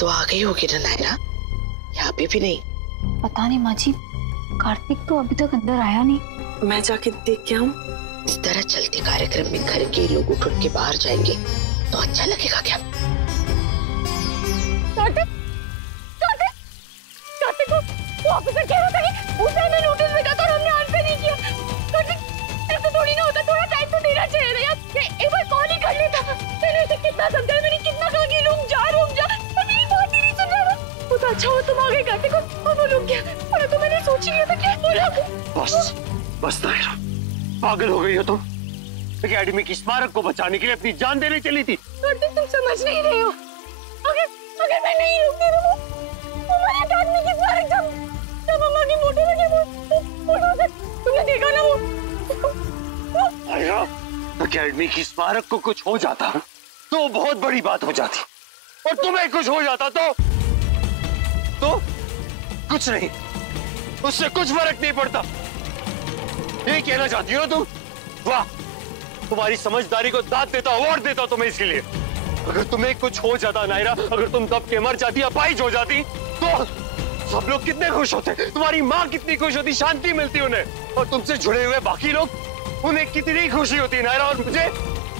तो आ गई होगी ना नायरा, या अभी भी नहीं? पता नहीं माँ जी, कार्तिक तो अभी तक अंदर आया नहीं। मैं जाके देख के आऊं? इस तरह चलते कार्यक्रम में घर के लोग उठ के बाहर जाएंगे तो अच्छा लगेगा क्या? कार्तिक, कार्तिक, कार्तिक को ऑफिसर कह रहा था कि उसे हमें नोटिस भेजा था और हमने आंसर नहीं किया। कार्तिक, ऐसे थोड़ी ना होता, थोड़ा टाइम तो देना चाहिए था यार। एक बार कॉल ही कर लेता। मैंने उसे कितना समझाया, मैंने कितना कहा कि रुक जा, पर मेरी बात ही नहीं सुन रहा। वो तो अच्छा हो तुम आ गए कार्तिक, और वो रुक गया, और तो मैंने सोच ही लिया था क्या बोला। बस नायरा, पागल हो गई हो तुम। एकेडमी की स्मारक को बचाने के लिए अपनी जान देने चली थी। कार्तिक तुम समझ नहीं रहे हो। अगर मैं नहीं रुकती तो हमारी एकेडमी की स्मारक जब मम्मा की फोटो लगे वो से तुमने देखा ना वो। नायरा, एकेडमी की स्मारक को कुछ हो जाता तो बहुत बड़ी बात हो जाती, और तुम्हें कुछ हो जाता तो कुछ नहीं, उससे कुछ फर्क नहीं पड़ता। ये कहना चाहती हो तुम? वाह, तुम्हारी समझदारी को दाद देता, अवार्ड देता तुम्हें इसके लिए। अगर तुम्हें कुछ हो जाता नायरा, अगर तुम दब के मर जाती, अपाहिज हो जाती, तो सब लोग कितने खुश होते, तुम्हारी माँ कितनी खुश होती, शांति मिलती उन्हें, और तुमसे जुड़े हुए बाकी लोग, उन्हें कितनी खुशी होती नायरा। और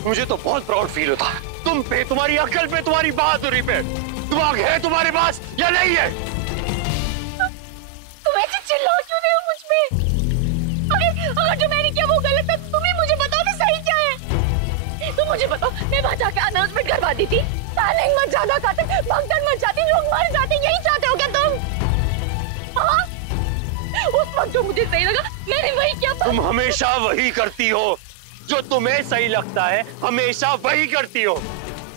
मुझे तो बहुत प्राउड फील होता तुम पे, तुम्हारी अक्ल पे, तुम्हारी बहादुरी पे। दिमाग है तुम्हारे पास या नहीं है? तुम ऐसे चिल्ला क्यों रहे हो मुझ पे? अगर जो मैंने किया वो गलत था, तुम ही मुझे बताओ ना सही क्या है। तुम मुझे बताओ, मैं वहां जाके अनाउंसमेंट करवा दी थी, साइलेंट मत जाना खाते, भगदड़ मच जाती, लोग मर जाते, यही चाहते हो क्या तुम? हाँ? उस वक्त जो मुझे सही लगा मैंने वही किया। तुम हमेशा वही करती हो, जो तुम्हें सही लगता है हमेशा वही करती हो।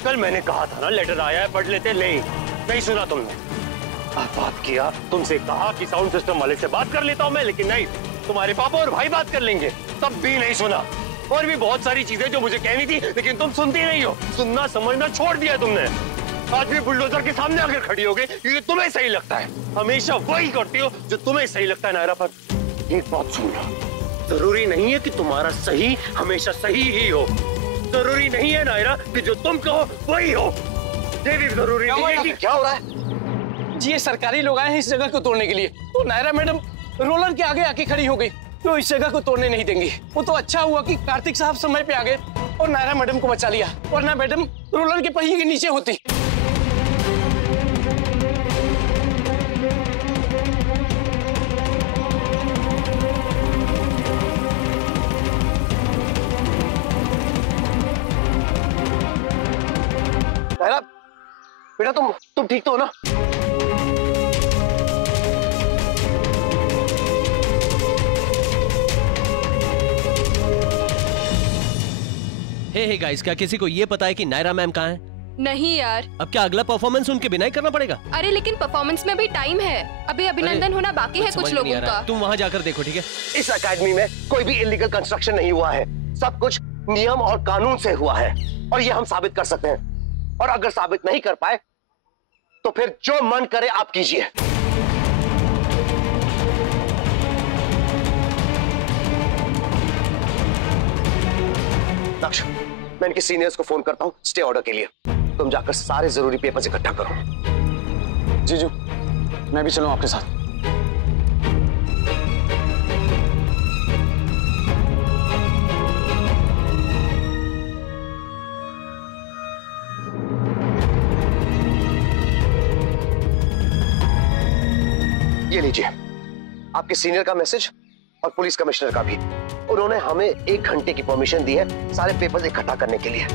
कल मैंने कहा था ना लेटर आया है, पढ़ लेते, नहीं सुना तुमने। बात किया, तुमसे कहा कि साउंड सिस्टम वाले से बात कर लेता हूं मैं, लेकिन नहीं, तुम्हारे पापा और भाई बात कर लेंगे, तब भी नहीं सुना। और भी बहुत सारी चीजें जो मुझे कहनी थी, लेकिन तुम सुनती नहीं हो, सुनना समझना छोड़ दिया तुमने। आज भी बुलडोजर के सामने आकर खड़ी हो गई क्योंकि तुम्हें सही लगता है। हमेशा वही करती हो जो तुम्हें सही लगता है नायरा। पर एक बात सुन लो, जरूरी नहीं है कि तुम्हारा सही हमेशा सही ही हो। जरूरी नहीं है नायरा कि जो तुम कहो वही हो। ये भी जरूरी नहीं है कि क्या हो रहा है जी? ये सरकारी लोग आए हैं इस जगह को तोड़ने के लिए, तो नायरा मैडम रोलर के आगे आके खड़ी हो गई, तो इस जगह को तोड़ने नहीं देंगी। वो तो अच्छा हुआ कि कार्तिक साहब समय पे आ गए और नायरा मैडम को बचा लिया, वरना मैडम रोलर के पहिए के नीचे होती। नायरा, बेटा तुम ठीक तो हो ना? हे गाइस, क्या किसी को ये पता है कि नायरा मैम कहाँ है? नहीं यार। अब क्या अगला परफॉर्मेंस उनके बिना ही करना पड़ेगा? अरे लेकिन परफॉर्मेंस में भी टाइम है, अभी अभिनंदन होना बाकी है कुछ लोगों का। तुम वहाँ जाकर देखो, ठीक है? इस एकेडमी में कोई भी इलीगल कंस्ट्रक्शन नहीं हुआ है, सब कुछ नियम और कानून से हुआ है, और ये हम साबित कर सकते हैं। और अगर साबित नहीं कर पाए तो फिर जो मन करे आप कीजिए। दक्ष, मैं इनके सीनियर्स को फोन करता हूं स्टे ऑर्डर के लिए। तुम जाकर सारे जरूरी पेपर्स इकट्ठा करो। जीजू, मैं भी चलूं आपके साथ? ये लीजिए आपके सीनियर का मैसेज और पुलिस कमिश्नर का भी। उन्होंने हमें 1 घंटे की परमिशन दी है सारे पेपर्स इकट्ठा करने के लिए।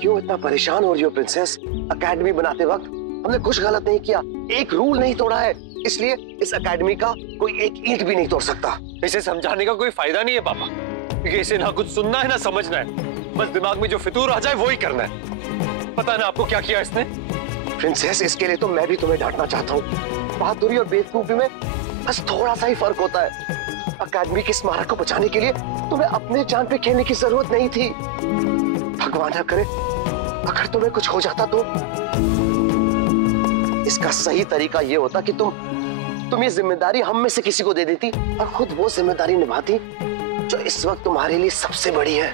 क्यों इतना परेशान हो रही हो प्रिंसेस? एकेडमी बनाते वक्त हमने कुछ गलत नहीं किया, एक रूल नहीं तोड़ा है, इसलिए इस एकेडमी का कोई एक ईंट भी नहीं तोड़ सकता। इसे समझाने का कोई फायदा नहीं है पापा, क्योंकि इसे ना कुछ सुनना है ना समझना है, बस दिमाग में जो फितूर आ जाए वो ही करना है। पता ना आपको क्या किया इसने। प्रिंसेस, इसके लिए तो मैं भी तुम्हें डांटना चाहता हूँ। बहादुरी और बेवकूफी में बस थोड़ा सा ही फर्क होता है। एकेडमी की स्मारक को बचाने के लिए तुम्हें अपने जान पे खेलने की जरूरत नहीं थी। भगवान ना करे अगर तुम्हें कुछ हो जाता तो। इसका सही तरीका ये होता कि तुम ये जिम्मेदारी हम में से किसी को दे देती और खुद वो जिम्मेदारी निभाती जो इस वक्त तुम्हारे लिए सबसे बड़ी है।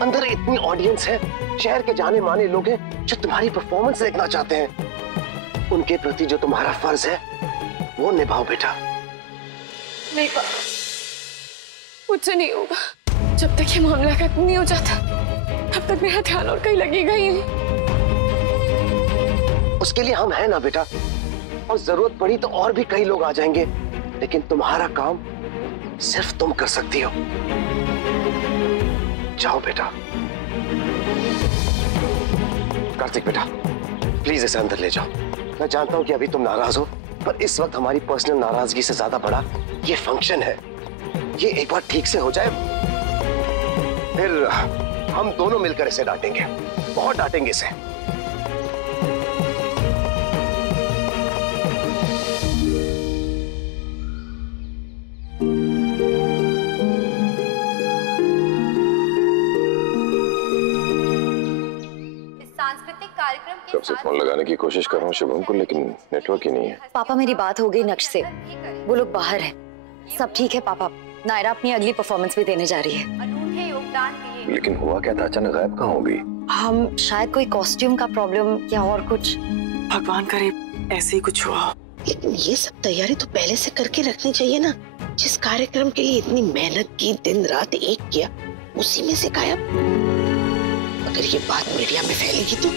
अंदर इतनी ऑडियंस है, शहर के जाने माने लोग हैं जो तुम्हारी परफॉर्मेंस देखना चाहते हैं। उनके प्रति जो तुम्हारा फर्ज है वो निभाओ बेटा। नहीं पापा, मुझसे नहीं होगा। जब तक ये मामला खत्म नहीं हो जाता तब तक मेरा ध्यान और कहीं लगेगा ही नहीं। उसके लिए हम हैं ना बेटा, और जरूरत पड़ी तो और भी कई लोग आ जाएंगे, लेकिन तुम्हारा काम सिर्फ तुम कर सकती हो। जाओ बेटा। कार्तिक बेटा, प्लीज इसे अंदर ले जाओ। मैं जानता हूं कि अभी तुम नाराज हो, पर इस वक्त हमारी पर्सनल नाराजगी से ज्यादा बड़ा ये फंक्शन है। ये एक बार ठीक से हो जाए, फिर हम दोनों मिलकर इसे डांटेंगे, बहुत डांटेंगे इसे। कब से फोन लगाने की कोशिश कर रहा हूँ शुभम को, लेकिन नेटवर्क ही नहीं है। पापा मेरी बात हो गई नक्श से, वो लोग बाहर हैं। सब ठीक है पापा। नायरा अपनी अगली परफॉर्मेंस भी देने जा रही है। लेकिन हुआ क्या था, अचानक गायब कहाँ हो गई? हम शायद कोई कॉस्ट्यूम का प्रॉब्लम या और कुछ। भगवान करे ऐसे ही कुछ हुआ। लेकिन ये सब तैयारी तो पहले से करके रखनी चाहिए ना। जिस कार्यक्रम के लिए इतनी मेहनत की, दिन रात एक किया, उसी में से गायब। अगर ये बात मीडिया में फैलेगी तो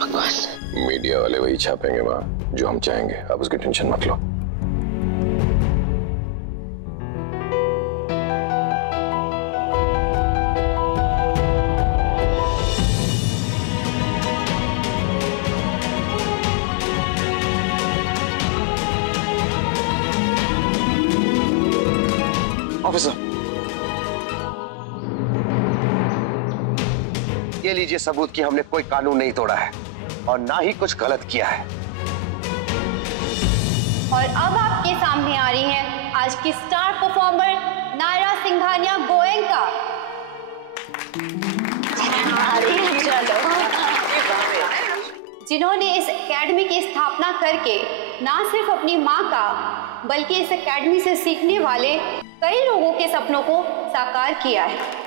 भगवान। मीडिया वाले वही छापेंगे माँ जो हम चाहेंगे, आप उसकी टेंशन मत लो। ऑफिसर, ये लीजिए सबूत कि हमने कोई कानून नहीं तोड़ा है और ना ही कुछ गलत किया है। और अब आपके सामने आ रही है आज की स्टार परफॉर्मर नायरा सिंघानिया गोयनका। जिन्होंने इस एकेडमी की स्थापना करके ना सिर्फ अपनी मां का बल्कि इस एकेडमी से सीखने वाले कई लोगों के सपनों को साकार किया है।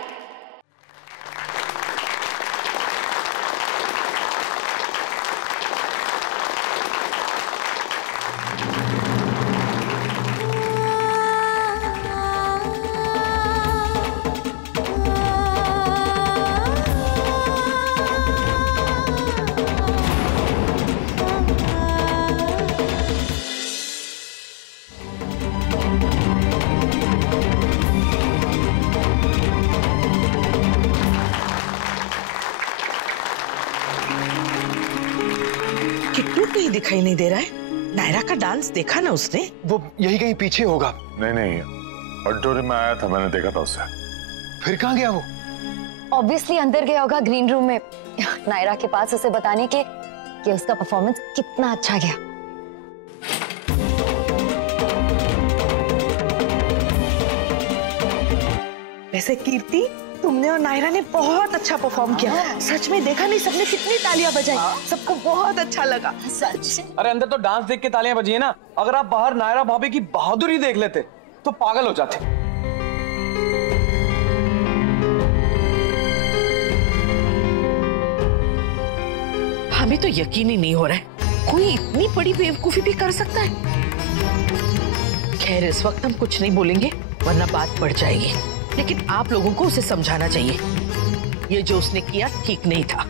कहीं दिखाई नहीं दे रहा है। नायरा का डांस देखा ना उसने? वो यही कहीं पीछे होगा। नहीं, ऑडिटोरियम में आया था, मैंने देखा था उसे। फिर कहाँ गया वो? ऑब्वियसली अंदर गया होगा ग्रीन रूम में, नायरा के पास उसे बताने के कि उसका परफॉर्मेंस कितना अच्छा गया। वैसे कीर्ति, तुमने और नायरा ने बहुत अच्छा परफॉर्म किया। सच में देखा नहीं सबने कितनी तालियां बजाई, सबको बहुत अच्छा लगा। सच। अरे अंदर तो डांस देख के तालियां बजी है ना। अगर आप बाहर नायरा भाभी की बहादुरी देख लेते तो पागल हो जाते। हमें तो यकीन ही नहीं हो रहा है कोई इतनी बड़ी बेवकूफी भी कर सकता है। खैर इस वक्त हम कुछ नहीं बोलेंगे वरना बात बढ़ जाएगी, लेकिन आप लोगों को उसे समझाना चाहिए। ये जो उसने किया ठीक नहीं था।